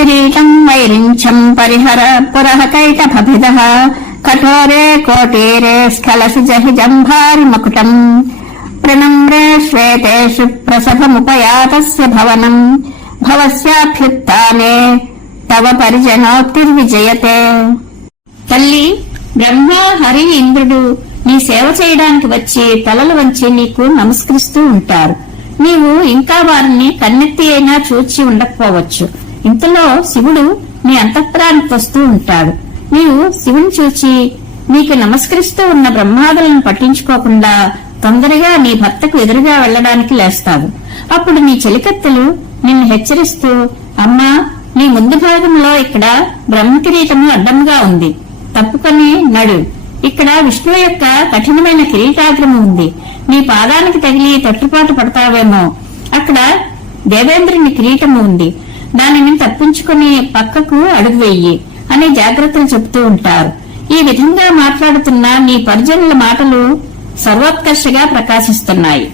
కిరీటం వైరించం పరిహర పురః కఠోరే కోటీరే స్ఖలసి జహి జంభారి మకుటం ప్రణమ్రే శ్వేతేషు ప్రసభముపయాతస్య భవనం భవస్యాభ్యుత్నే తవ పరిజనోక్తిర్విజయతే తల్లి బ్రహ్మ హరి ఇంద్రుడు నీ సేవ చేయడానికి వచ్చి తలలు వంచి నీకు నమస్కరిస్తూ ఉంటారు. నీవు ఇంకా వారిని కన్నెత్తి అయినా చూచి ఉండకపోవచ్చు. ఇంతలో శివుడు నీ అంతఃపురానికి వస్తూ ఉంటాడు. నీవు శివుని చూచి నీకు నమస్కరిస్తూ ఉన్న బ్రహ్మాదులను పట్టించుకోకుండా తొందరగా నీ భర్తకు ఎదురుగా వెళ్ళడానికి లేస్తావు. అప్పుడు నీ చెలికత్తెలు నిన్ను హెచ్చరిస్తూ అమ్మా నీ ముందు భాగంలో ఇక్కడ బ్రహ్మకిరీటము అడ్డంగా ఉంది. తప్పుకొని నడు. ఇక్కడ విష్ణువు యొక్క కఠినమైన కిరీటాగ్రము ఉంది. నీ పాదానికి తగిలి తట్టుపాటు పడతావేమో. అక్కడ దేవేంద్రుని కిరీటము ఉంది. దానిని తప్పించుకుని పక్కకు అడుగు వెయ్యి అనే జాగ్రత్తలు చెబుతూ ఉంటారు. ఈ విధంగా మాట్లాడుతున్న నీ పరిజనుల మాటలు సర్వోత్కర్షగా ప్రకాశిస్తున్నాయి.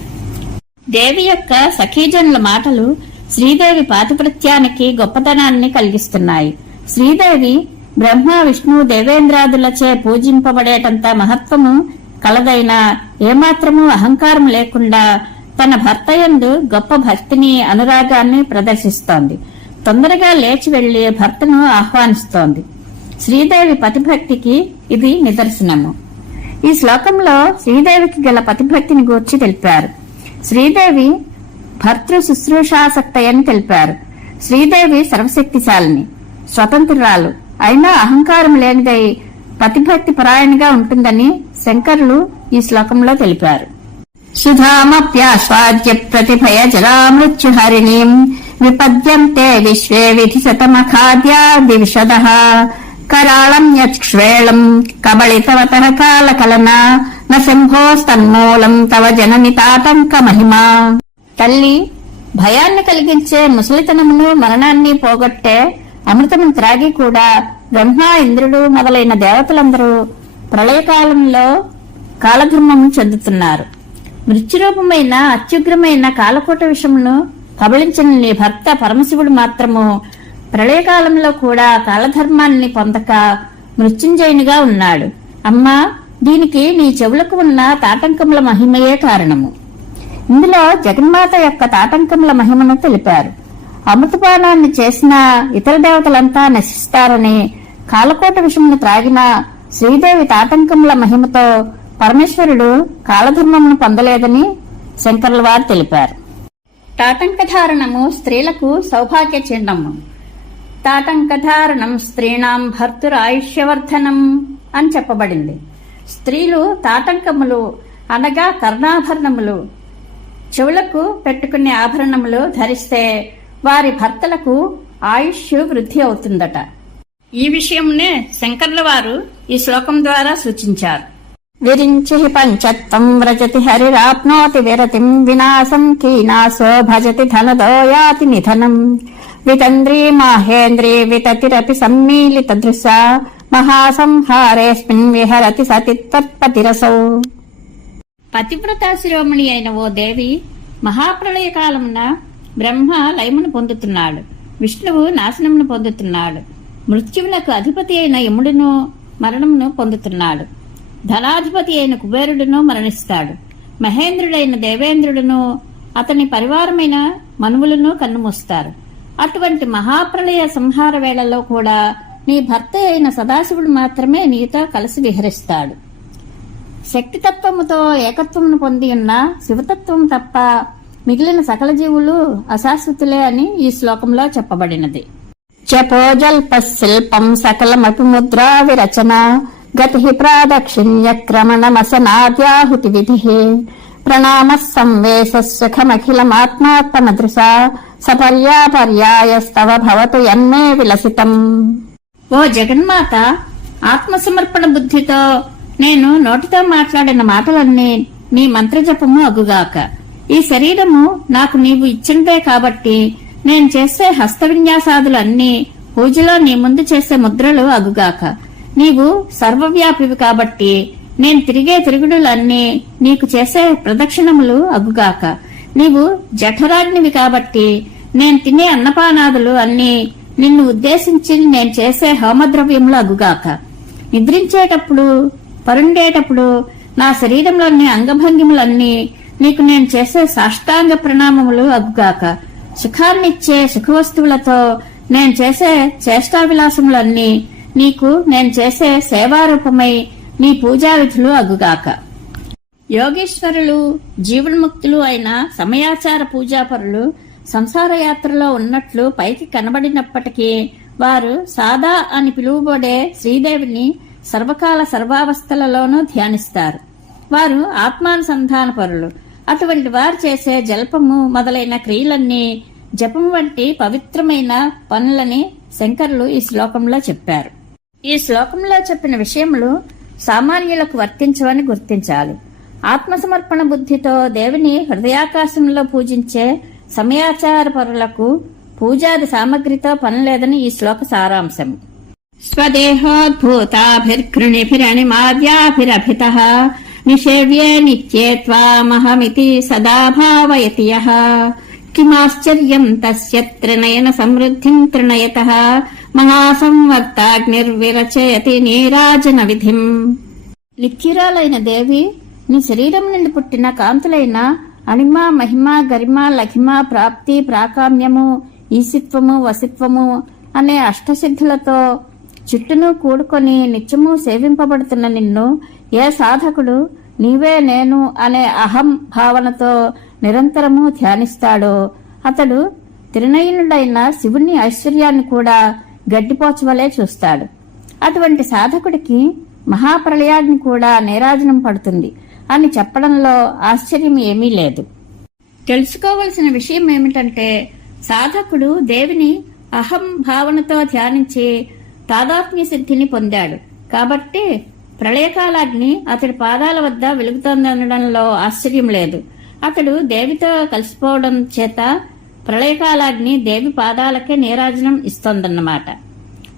దేవి యొక్క సఖీజనుల మాటలు శ్రీదేవి పాతిపృత్యానికి గొప్పతనాన్ని కలిగిస్తున్నాయి. శ్రీదేవి బ్రహ్మ విష్ణు దేవేంద్రాదులచే పూజింపబడేటంత మహత్వము కలదైన ఏమాత్రము అహంకారం లేకుండా తన భర్త యందు గొప్ప భక్తిని అనురాగాన్ని ప్రదర్శిస్తోంది. తొందరగా లేచి వెళ్ళి భర్తను ఆహ్వానిస్తోంది. శ్రీదేవి పతిభక్తికి ఇది నిదర్శనము. ఈ శ్లోకంలో శ్రీదేవికి గల పతిభక్తిని గూర్చి తెలిపారు. శ్రీదేవి భర్తృ శుశ్రూషాసక్తయని తెలిపారు. శ్రీదేవి సర్వశక్తిశాలిని స్వతంత్రురాలు. అయినా అహంకారం లేనిదై పతిభక్తి పరాయణగా ఉంటుందని శంకరులు ఈ శ్లోకంలో తెలిపారు. సుధామప్యాస్వాద్య ప్రతిభయ జరామృత్యుహరిణీం మృత్యుహరిణీం విపద్యంతే విశ్వే విధి శతమఖాద్యా దివిషద కరాళం యక్ష్వేళం కబళితవతర కాలకలన న తవ జనని తాతంక మహిమా తల్లి భయాన్ని కలిగించే ముసలితనమును మరణాన్ని పోగొట్టే అమృతమును త్రాగి కూడా బ్రహ్మ ఇంద్రుడు మొదలైన దేవతలందరూ ప్రళయకాలంలో కాలధర్మము చెందుతున్నారు. మృత్యురూపమైన అత్యుగ్రమైన కాలకోట విషమును కబళించిన నీ భర్త పరమశివుడు మాత్రము ప్రళయకాలంలో కూడా కాలధర్మాన్ని పొందక మృత్యుంజయునిగా ఉన్నాడు. అమ్మా దీనికి నీ చెవులకు ఉన్న తాటంకముల మహిమయే కారణము. ఇందులో జగన్మాత యొక్క తాటంకముల మహిమను తెలిపారు. అమృతపానాన్ని చేసిన ఇతర దేవతలంతా నశిస్తారని కాలకోట విషమును త్రాగిన శ్రీదేవి తాటంకముల మహిమతో పరమేశ్వరుడు కాలధర్మమును పొందలేదని శంకర్ల వారు తెలిపారు. తాటంకధారణము స్త్రీలకు సౌభాగ్య చిహ్నము. తాటంకధారణం స్త్రీణాం భర్తురాయుష్యవర్ధనం అని చెప్పబడింది. స్త్రీలు తాటంకములు అనగా కర్ణాభరణములు. చెవులకు పెట్టుకునే ఆభరణములు ధరిస్తే వారి భర్తలకు ఆయుష్ వృద్ధి అవుతుందట. ఈ విషయంనే శంకర్ల వారు ఈ శ్లోకం ద్వారా సూచించారు. విరించి పంచత్వం వ్రజతి హరిరాప్నోతి విరతిం వినాశం కీనాశో భజతి ధనదో యాతి నిధనం వితంద్రీ మాహేంద్రీ వితతిరపి సమ్మీలిత దృశ మహాసంహారేస్మిన్ విహరతి సతి తత్పతిరసౌ పతివ్రత శిరోమణి అయిన ఓ దేవి మహాప్రళయ కాలమున బ్రహ్మ లయమును పొందుతున్నాడు. విష్ణువు నాశనమును పొందుతున్నాడు. మృత్యువులకు అధిపతి అయిన యముడును మరణమును పొందుతున్నాడు. ధనాధిపతి అయిన కుబేరుడును మరణిస్తాడు. మహేంద్రుడైన దేవేంద్రుడును అతని పరివారమైన మనువులను కన్నుమూస్తారు. అటువంటి మహాప్రళయ సంహార వేళలో కూడా నీ భర్త అయిన సదాశివుడు మాత్రమే నీతో కలిసి విహరిస్తాడు. శక్తితత్వముతో ఏకత్వమును పొంది ఉన్న శివతత్వం తప్ప మిగిలిన సకల జీవులు అశాశ్వతులే అని ఈ శ్లోకంలో చెప్పబడినది. చపోజల్ప శిల్పం సకలమపి ముద్రా విరచన గతి ప్రాదక్షిణ్య క్రమణమసనాద్యాహుతి విధి ప్రణామ సంవేశ సుఖమఖిలమాత్మాత్మదృశ సపర్యాపర్యాయస్తవ భవతు యన్మే విలసితం ఓ జగన్మాత ఆత్మసమర్పణ బుద్ధితో నేను నోటితో మాట్లాడిన మాటలన్నీ నీ మంత్రజపము అగుగాక. ఈ శరీరము నాకు నీవు ఇచ్చిందే కాబట్టి నేను చేసే హస్త పూజలో నీ ముందు చేసే ముద్రలు అగుగాక. నీవు సర్వవ్యాపివి కాబట్టి నేను తిరిగే తిరుగుడులన్నీ నీకు చేసే ప్రదక్షిణములు అగుగాక. నీవు జఠరాగ్నివి కాబట్టి నేను తినే అన్నపానాదులు అన్నీ నిన్ను ఉద్దేశించి నేను చేసే హోమద్రవ్యములు అగుగాక. నిద్రించేటప్పుడు పరుండేటప్పుడు నా శరీరంలోని అంగభంగిములన్నీ నీకు నేను చేసే సాష్టాంగ ప్రణామములు అగుగాక. సుఖాన్నిచ్చే సుఖవస్తువులతో నేను చేసే చేష్టావిలాసములన్నీ నీకు నేను చేసే సేవారూపమై నీ పూజా విధులు అగుగాక. యోగేశ్వరులు జీవన్ముక్తులు అయిన సమయాచార పూజాపరులు సంసార యాత్రలో ఉన్నట్లు పైకి కనబడినప్పటికీ వారు సాదా అని పిలువబడే శ్రీదేవిని సర్వకాల సర్వావస్థలలోనూ ధ్యానిస్తారు. వారు ఆత్మానుసంధాన పరులు. అటువంటి వారు చేసే జల్పము మొదలైన క్రియలన్నీ జపం వంటి పవిత్రమైన పనులని శంకరులు ఈ శ్లోకంలో చెప్పారు. ఈ శ్లోకంలో చెప్పిన విషయములు సామాన్యులకు వర్తించవని గుర్తించాలి. ఆత్మసమర్పణ బుద్ధితో దేవుని హృదయాకాశంలో పూజించే సమయాచార పరులకు పూజాది సామగ్రితో పనిలేదని ఈ శ్లోక సారాంశం. స్వదేహోద్భూతాభిర్ఘృణిభిరణిమాద్యాభిరభిత నిషేవ్యే నిత్యే త్వామహమితి సదా భావయతి యః కిమాశ్చర్యం తస్య త్రినయన సమృద్ధిం త్రినయత మహాసంవర్తాగ్నిర్విరచయతి నీరాజన విధిం నిత్యురాలైన దేవి నీ శరీరం నుండి పుట్టిన కాంతులైన అణిమ మహిమ గరిమ లఘిమ ప్రాప్తి ప్రాకామ్యము ఈసిత్వము వసిత్వము అనే అష్టసిద్ధులతో చుట్టూను కూడుకొని నిత్యము సేవింపబడుతున్న నిన్ను ఏ సాధకుడు నీవే నేను అనే అహం భావనతో నిరంతరము ధ్యానిస్తాడో. అతడు తిరునయనుడైన శివుని ఐశ్వర్యాన్ని కూడా గడ్డిపోచవలే చూస్తాడు. అటువంటి సాధకుడికి మహాప్రళయాగ్ని కూడా నీరాజనం పడుతుంది అని చెప్పడంలో ఆశ్చర్యం ఏమీ లేదు. తెలుసుకోవలసిన విషయం ఏమిటంటే సాధకుడు దేవిని అహం భావనతో ధ్యానించి తాదాత్మ్య సిద్ధిని పొందాడు. కాబట్టి ప్రళయకాలాగ్ని అతడి పాదాల వద్ద వెలుగుతోందనడంలో ఆశ్చర్యం లేదు. అతడు దేవితో కలిసిపోవడం చేత ప్రళయకాలాగ్ని దేవి పాదాలకే నీరాజనం ఇస్తోందన్నమాట.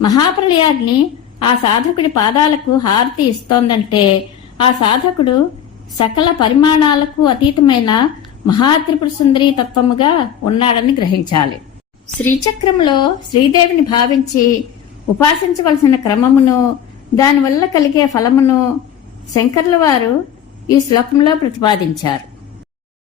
మహాప్రళయాగ్ని ఆ సాధకుడి పాదాలకు హారతి ఇస్తోందంటే ఆ సాధకుడు సకల పరిమాణాలకు అతీతమైన మహాత్రిపుర సుందరి తత్వముగా ఉన్నాడని గ్రహించాలి. శ్రీచక్రంలో శ్రీదేవిని భావించి ఉపాసించవలసిన క్రమమును దానివల్ల కలిగే ఫలమును శంకర్ల వారు ఈ శ్లోకంలో ప్రతిపాదించారు.